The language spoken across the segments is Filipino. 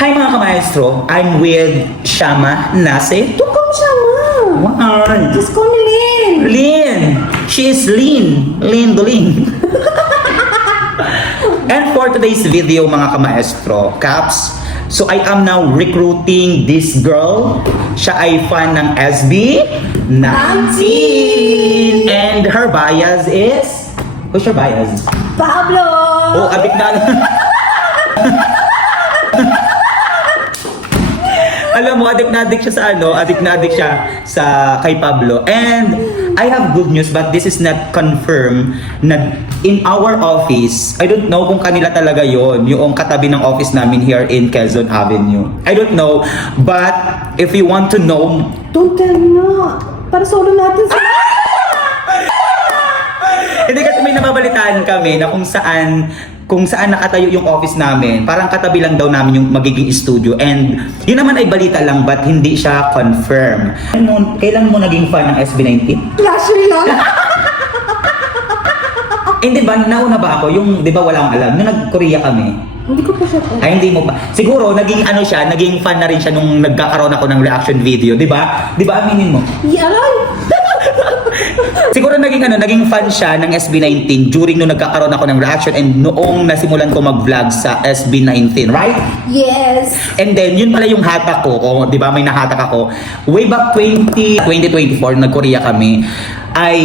Hi mga kamaestro, I'm with Shama Nase. Don't call me Shama. Why? Just call me Lynn. Lynn! She is Lynn. Lynn Doling. And for today's video mga kamaestro, Caps, so I am now recruiting this girl. Siya ay fan ng SB19. And her bias is... Who's your bias? Pablo. Oh, abik na. Alam mo, adik na adik siya sa ano, adik na adik siya sa kay Pablo. And I have good news but this is not confirmed na in our office, I don't know kung kanila talaga yon, yung katabi ng office namin here in Quezon Avenue. I don't know, but if you want to know, Don't tell me na. Para solo natin sa... hindi kasi may nababalitaan kami na kung saan nakatayo yung office namin, parang katabi lang daw namin yung magiging studio. And yun naman ay balita lang but hindi siya confirm. Kailan mo naging fan ng SB19? Last year lang. Hindi ba, nauna ba ako? Yung, di ba wala akong alam, nung nag-Korea kami. Hindi ko pa siya po. Ay, hindi mo pa. Siguro, naging ano siya, naging fan na rin siya nung nagkakaroon ako ng reaction video, di ba? Di ba, aminin mo? Yaray! Siguro naging fan siya ng SB19 during nung nagkakaroon ako ng reaction and noong nasimulan ko mag-vlog sa SB19, right? Yes! And then, yun pala yung hatak ko, di ba may nahatak ako. Way back 2024, nag-Korea kami, ay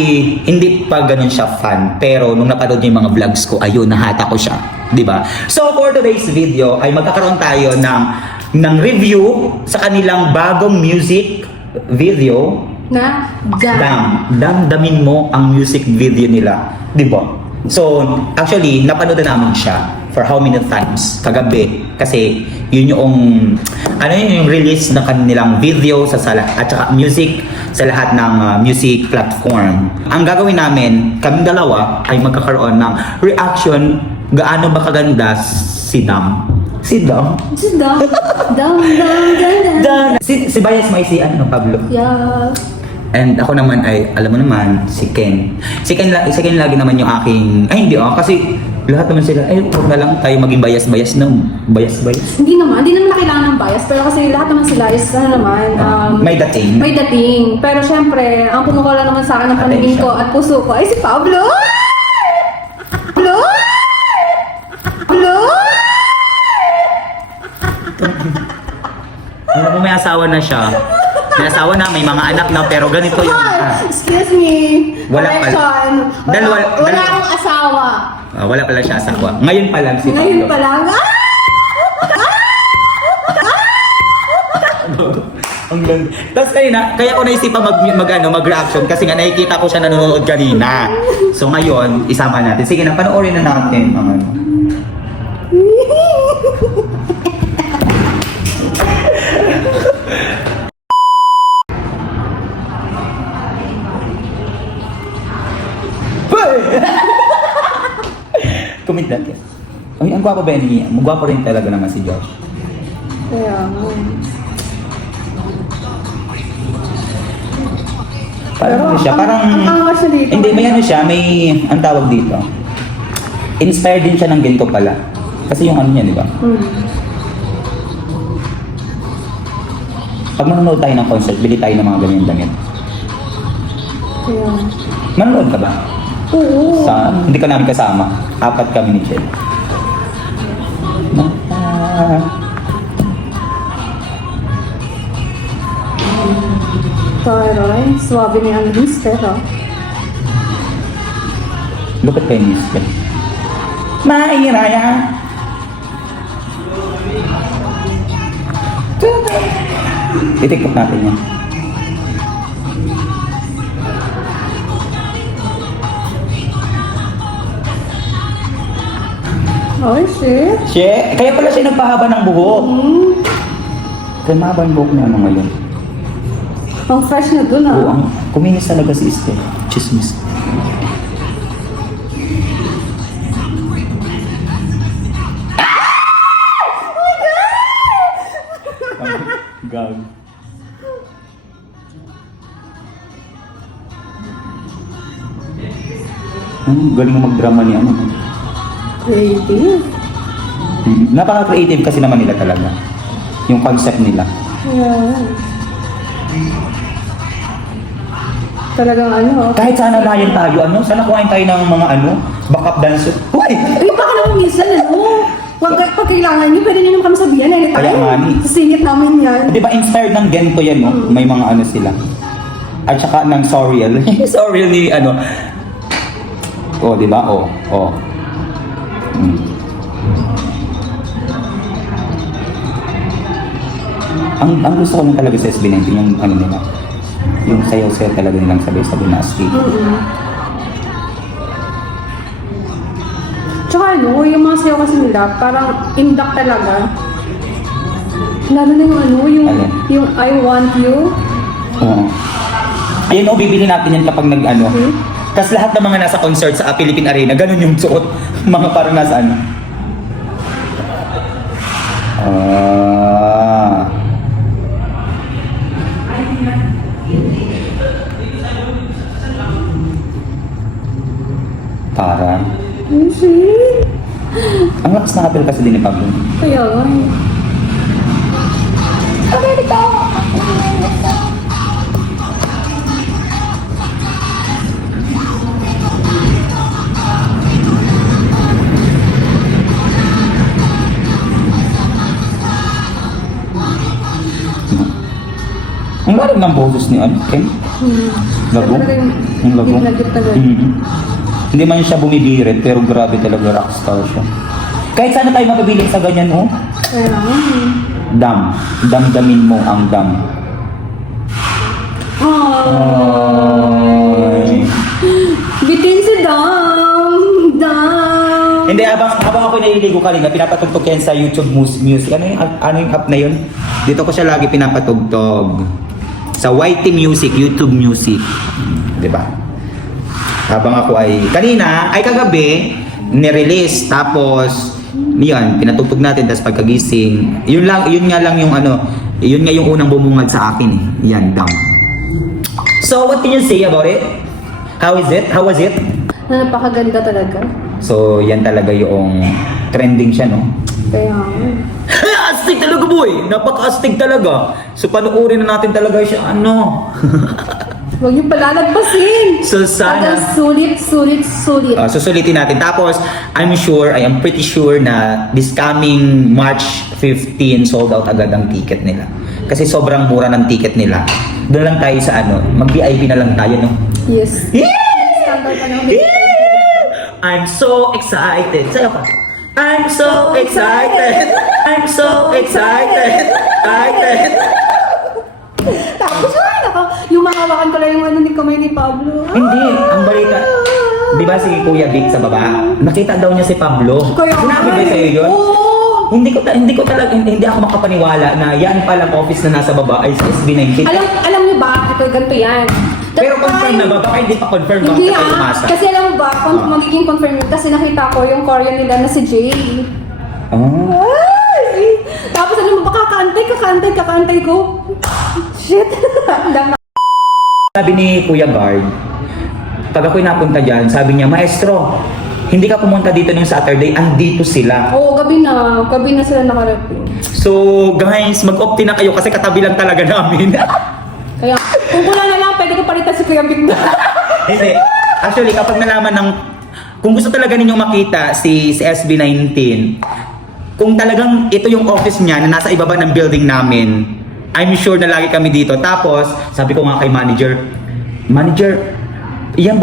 hindi pa ganun siya fan. Pero nung napanood niyo yung mga vlogs ko, ayun, nahatak ko siya. Di ba? So, for today's video, ay magkakaroon tayo ng review sa kanilang bagong music video. Na? Damdamin mo ang music video nila, di ba? So, actually, napanood na namin siya for how many times? Kagabi. Kasi, yun yung release ng kanilang video at saka music sa lahat ng music platform. Ang gagawin namin, kaming dalawa, ay magkakaroon ng reaction gaano ba kaganda si Dam. Si Dam? Si Dam. Dam. Si Bias may si Pablo. Yeah. And ako naman ay, alam mo naman, si Ken. Si Ken lagi naman yung aking, ay hindi kasi lahat naman sila, ay huwag na lang tayo maging bias-bias na, bias-bias. Hindi naman na kailangan ng bias. Pero kasi lahat naman sila is, May dating. may dating. Pero syempre, ang kumukuha naman sa akin ng paningin ko at puso ko ay si Pablo. Pablo! Pablo! Alam mo, may asawa na siya. May asawa na, may mga anak na, pero ganito yung... Excuse me. Wala pala. Correction. Wala akong asawa. Wala pala siya asawa. Ngayon pa lang si Pablo. Ngayon pa lang. Ang ganda. Tapos kaya ko naisipan mag-reaction kasi nga nakikita ko siya nanonood kanina. So ngayon, isama natin. Sige na, panoorin na natin ang ano. Comment that yan. Ay, ang gwapo ba niya? Magwapo rin talaga naman si Josh. Kaya Parang ano siya, parang... Ang angas siya dito. Hindi, may ano siya, may... Ang tawag dito. Inspired din siya ng ginto pala. Kasi yung ano niya, di ba? Pag manonood tayo ng concert, bili tayo ng mga ganyan damit. Kaya... Manonood ka ba? Oo. Hindi ka namin kasama. 4 kami ni Chen. Taray, swabe ni ang mister, ha? Lupit kayo ni Chen. Mairaya! Titiktok natin yan. Ay, shit. Kaya pala siya nagpahaba ng buhok. Kaya mahaba yung buhok niya ano ngayon. Ang fresh na dun, Oo, ah. kuminis talaga si Esther. Chismis. Gag. Galing mo mag-drama ni ano. Creative. Napaka-creative kasi naman nila talaga. yung concept nila. Yeah. Talagang ano. Kahit sana layan tayo, sana kuhain tayo ng mga backup dancer. Uy! Uy, baka naman minsan, pag kailangan niyo, pwede niyo naman kami sabihan, anytime. Kaya nga ni. Sisingit namin yan. Di ba inspired ng ganito yan, no? May mga sila. At saka ng Soriel. Soriel ni di ba? Mm. Ang gusto ko lang talaga sa SB19, yung nila. Yung sayaw-sayaw talaga nilang sabay-sabay na astig. Tsaka yung mga sayaw kasi nila, parang indak talaga. Lalo na yung Alin? yung I Want You. Oo. Ayun, bibili natin yan kapag Kasi lahat ng mga nasa concert sa Philippine Arena, ganun yung suot. Mga parang nasa Para. Ang lakas na kapil kasi din ni Pablo. Kaya nga. Okay, dito! Ang lalim ng boses ni Ken. Lago? Ang lago? Hindi man siya bumibirit, pero grabe talaga rockstar siya. Kahit sana tayo mapabiling sa ganyan, Kaya nga. Damdamin mo ang dam. Ay. Bitin si Dam! Hindi, habang ako naliligo kanina, pinapatugtog yan sa YouTube Music. Ano yung app na yun? Dito ko siya lagi pinapatugtog. Sa YT Music, YouTube Music. Diba? Habang ako kagabi, nirelease. Tapos, yun, pinatugtog natin. Tapos pagkagising, yun nga yung unang bumungad sa akin eh. Yan, Dam. So, what can you say about it? How is it? How was it? Napakaganda talaga. So, yan talaga yung trending siya, no? Kaya nga. Astig talaga, boy! Napaka-astig talaga. So, panuorin na natin talaga siya, Huwag yung palalagpasin. So, sana... Sulit. Susulitin natin. Tapos, I am pretty sure na this coming March 15, sold out agad ang ticket nila. Kasi sobrang mura ng ticket nila. Doon lang tayo sa mag-VIP na lang tayo, no? Yes. Standard pa naman. I'm so excited. Sayo ka. I'm so excited. I'm so excited. Tapos yung makawakan ko lang yung ni kamay ni Pablo. Hindi, ang balita. Di ba si Kuya Vic sa baba? Nakita daw niya si Pablo. Sinabi ba sa'yo yun? Oo. Hindi ako makapaniwala na yan palang office na nasa baba ay sa SB19. Alam niyo ba, ito ganito yan. Pero confirm na ba? Baka hindi pa confirm ba? Hindi Tayo umasa. kasi alam mo ba, magiging confirm yun kasi nakita ko yung Korean nila na si Jay. Ay! Tapos alam mo ba, kakantay ko. Shit! Sabi ni Kuya Guard, pag ako'y napunta dyan, sabi niya, Maestro, hindi ka pumunta dito nung Saturday, andito sila. Oo, gabi na sila nakarating. So, guys, mag-opti na kayo kasi katabi lang talaga namin. Kaya, kung kulang na lang, pwede ko palitan si Kuya Vic na. Hindi. Actually, kapag nalaman kung gusto talaga ninyong makita si SB19, kung talagang ito yung office niya na nasa ibaba ng building namin, I'm sure na lagi kami dito. Tapos, sabi ko nga kay manager,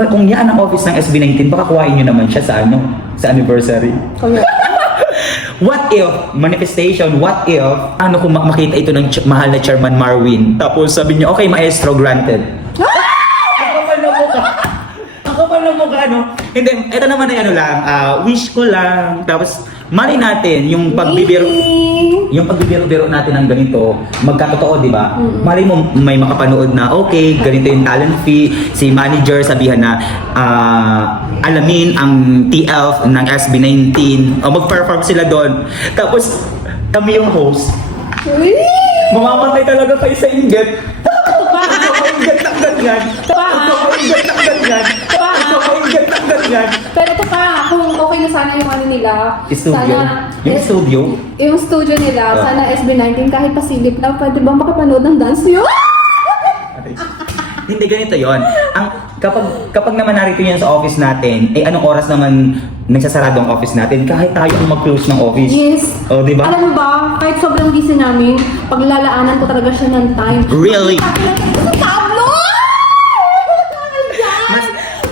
kung yan ang office ng SB19, baka kuhain nyo naman siya sa anniversary. Kaya, What if, manifestation, what if, kung makita ito ng mahal na Chairman Marwin? Tapos sabi niya, okay, maestro, granted. Ako pa lang mukha, Hindi, ito naman ay wish ko lang. Tapos, mali natin, yung pagbibiro-biro natin ng ganito, magkatotoo, di ba? Mali mo, may makapanood na, okay, ganito yung talent fee, si manager sabihan na, alamin ang TL ng SB19, o mag-perform sila doon. Tapos, kami yung host, mamamatay talaga kayo sa inggit. Inggit ng ganyan. Inggit ng ganyan. Pero ito pa, kung okay na sana yung ano nila. Studio? Yung studio? Yung studio nila, Ah. sana SB19 kahit pasilip na, pwede ba makapanood ng dance niyo? Hindi, ganito yon. Ang kapag naman narito yan sa office natin, eh anong oras naman nagsasarado ang office natin? Kahit tayo ang mag-close ng office. Yes. Oh, di ba? Alam mo ba, kahit sobrang busy namin, paglalaanan ko talaga siya ng time. Really? Pablo!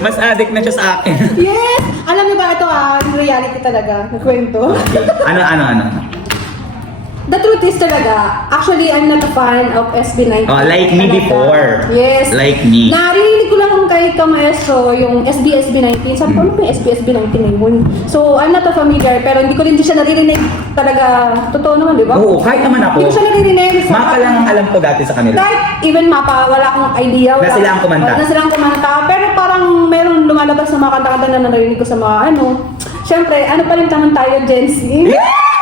Mas addict na siya sa akin. Yes! Alam niyo ba ito yung reality talaga, na kwento? Okay. Ano? The truth is talaga, actually, I'm not a fan of SB19. Oh, like me Talaga. before. Yes. Like me. Narinig ko lang kay Kamaestro yung SB19. Sabi ko, ano ba yung SB19 na yun? So, I'm not a familiar, pero hindi ko rin siya naririnig talaga. Totoo naman, di ba? Oo, kahit naman ako. Hindi ko siya naririnig. Mapa lang ang alam ko dati sa kanila. Kahit even mapa, wala akong idea. Na sila ang kumanta. Na sila ang kumanta. Pero parang merong lumalabas sa mga kanta-kanta na narinig ko sa mga ano. Siyempre, ano pa rin naman tayo, Gen Z?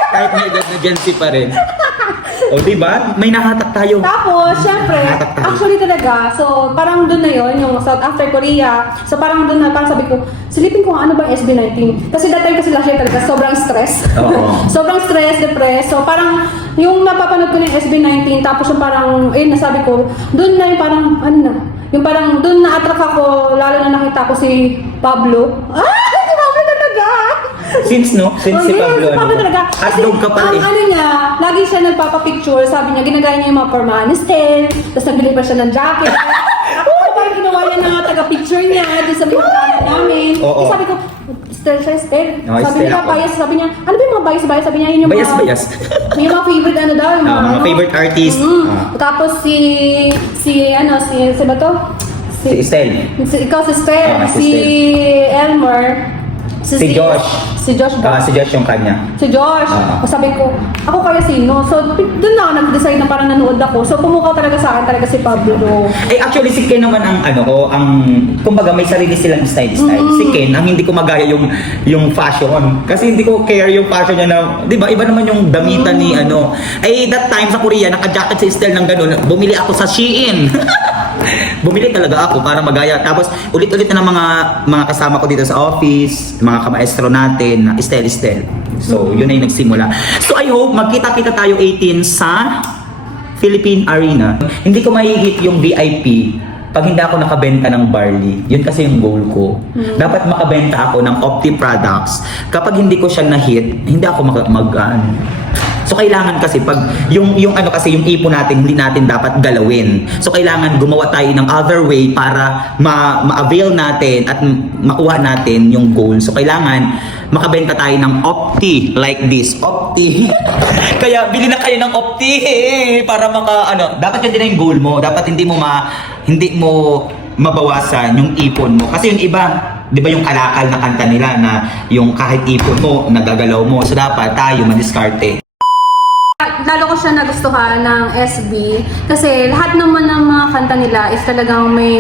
Kahit may edad na Gen Z pa rin. O, diba? May nahatak tayo. Tapos, syempre, Hatak tayo. actually talaga, so parang doon na yon yung South after Korea. So parang doon na, parang sabi ko, silipin ko nga ano ba yung SB19. Kasi that time kasi last year talaga, sobrang stress. Oo. Sobrang stress, depressed. So parang, yung napapanood ko ng SB19, tapos yung parang, nasabi ko, doon na yung parang, ano na, yung parang doon na-attract ako, lalo na nakita ko si Pablo. Si Pablo talaga! Since si yes, Pablo, si Pablo talaga. hotdog ka pa Ang rin. ano niya, lagi siya nagpapapicture. Sabi niya, ginagaya niya yung mga pormahan ni Stel. Tapos nagbili pa siya ng jacket. Ako, parang ginawa niya na taga-picture niya doon sa mga planet namin. Oo. Eh, sabi ko, Stel siya, Stel. Oo, Sabi Stel niya, ako. bias. Sabi niya, ano ba yung mga bias? Sabi niya, yun yung mga... Bias. Yung mga favorite ano daw. Yung Mga ano. favorite artist. Tapos si ba to? Si Estelle. Ikaw si Stel. Si Si Elmer. Si Josh. Si Josh ba? Si Josh yung kanya. Si Josh. Ah. Sabi ko, ako kaya sino? So, doon na ako nag-decide na parang nanood ako. So, pumukaw talaga sa akin talaga si Pablo. Eh actually si Ken naman ang kumbaga may sarili silang style. Si Ken ang hindi ko magaya yung fashion kasi hindi ko care yung fashion niya na 'di ba iba naman yung damitan ni ano. Eh that time sa Korea naka-jacket si style ng ganun. Bumili ako sa Shein. Bumili talaga ako para magaya. Tapos ulit-ulit na ng mga kasama ko dito sa office, mga kamaestro natin, na Estelle. So yun na yung nagsimula. So I hope magkita-kita tayo 18 sa Philippine Arena. Hindi ko mahihit yung VIP pag hindi ako nakabenta ng barley. Yun kasi yung goal ko. Dapat makabenta ako ng Opti products. Kapag hindi ko siya na-hit, hindi ako So kailangan kasi pag yung ipon natin hindi natin dapat galawin. So kailangan gumawa tayo ng other way para ma-avail natin at makuha natin yung goal. So kailangan makabenta tayo ng Opti like this. Opti. Kaya bili na kayo ng Opti para dapat yun din yung goal mo. Dapat hindi mo mabawasan yung ipon mo. Kasi yung iba, di ba yung kalakal na kanta nila na yung kahit ipon mo, nagagalaw mo. So dapat tayo madiskarte. Lalo ko siya nagustuhan ng SB kasi lahat naman ng mga kanta nila is talagang may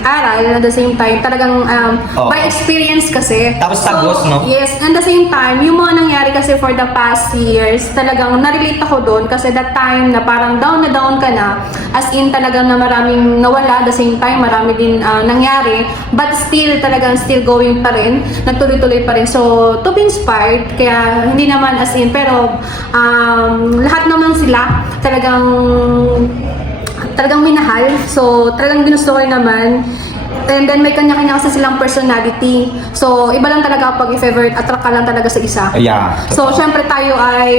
aral at the same time talagang Oh. by experience kasi. Tapos sagos, no? Yes, and the same time, yung mga nangyari kasi for the past years, talagang na-relate ako doon kasi that time na parang down na down ka na, as in talagang na maraming nawala, the same time marami din nangyari, but still talagang still going pa rin, nagtuloy-tuloy pa rin. So, to be inspired, kaya hindi naman as in, pero lahat naman sila talagang minahal. So, talagang ginusto ko rin naman. And then may kanya-kanya kasi silang personality. So, iba lang talaga pag if ever attract ka lang talaga sa isa. Yeah. So, syempre tayo ay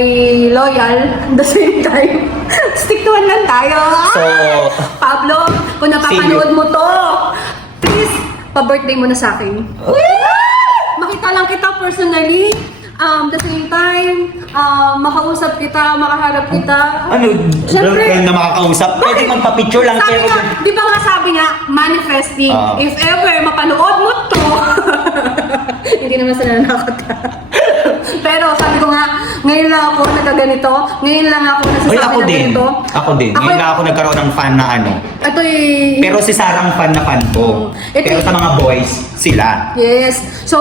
loyal. At the same time, stick to one lang tayo. So, Pablo, kung napapanood mo to, please, pa-birthday mo na sa akin. Makita lang kita personally. The same time, makausap kita, makaharap kita. Siyempre, girlfriend na makakausap? Pwede magpa-picture lang. Sabi Pero nga, di ba nga sabi nga, manifesting. If ever mapanood mo to, hindi naman sila nakakata. Pero sabi ko nga, ngayon lang ako nagkaganito. Ngayon lang ako Uy, nasasabi ako na din. ganito. Ako din. Ngayon lang ako nagkaroon ng fan na ano. Ito'y... Pero si Sarang fan na fan ko. Ito Pero sa mga boys, sila. Yes. So,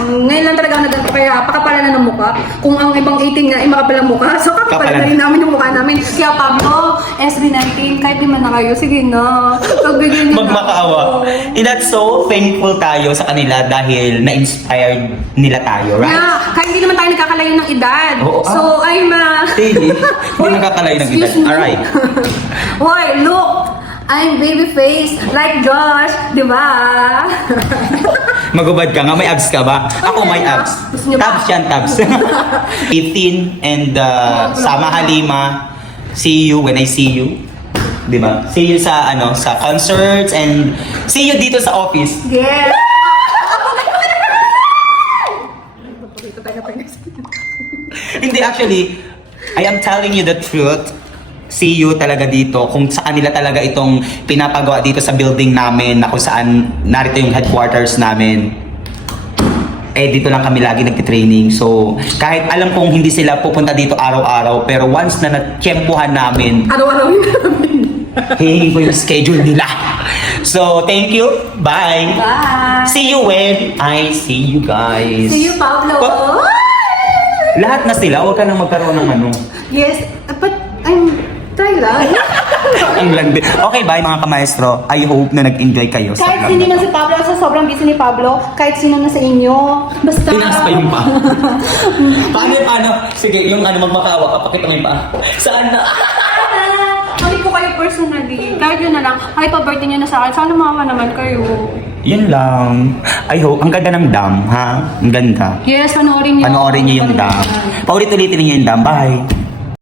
ngayon lang talaga nagganto kaya pakapala na ng mukha. Kung ang ibang 18 nga ay makapalang mukha, so kakapala na rin namin yung mukha namin. Kaya Pablo, SB19, kahit di man na kayo, sige na. Pagbigyan niyo na Magmakaawa. ako. And that's so thankful tayo sa kanila dahil na-inspired nila tayo, right? Yeah, kahit hindi naman tayo nagkakalayo ng edad. Oo, So, I'm Hindi. Hindi nakakalayo ng edad. Excuse me. Alright. Hoy, look! I'm baby face like Josh, di ba? Magubad ka nga, may abs ka ba? Ako may Ay, abs. gusto niyo ba? Tabs yan, tabs. 18 and Sama Halima, see you when I see you. Di ba? See you sa sa concerts and see you dito sa office. Yes! Hindi, actually, I am telling you the truth. See you talaga dito kung saan nila talaga itong pinapagawa dito sa building namin na kung saan narito yung headquarters namin. Eh, dito lang kami lagi nagtitraining. So, kahit alam kong hindi sila pupunta dito araw-araw, pero once na natsyempuhan namin, Araw-araw yun namin. hihingin ko yung schedule nila. So, thank you. Bye. Bye! See you when I see you guys. See you, Pablo! Pa- Lahat na sila, huwag ka nang magkaroon ng ano. Yes, but try lang. Ang landi. Okay, bye mga kamaestro. I hope na nag-enjoy kayo sa Kahit vlog hindi na man to. si Pablo, sa sobrang busy ni Pablo, kahit sino na sa inyo, basta... Pinas pa yung pa. paano? Sige, yung magmakaawa ka, pakita mo yung pa. Saan na? Kami ko kayo personally. Kahit yun na lang, ay pa-birthday nyo na sa akin. Sana mama naman kayo. Yun lang. I hope. Ang ganda ng dam, ha? Ang ganda. Yes, panoorin nyo. Panoorin niyo yung dam. Paulit-ulitin niyo yung dam. Bye.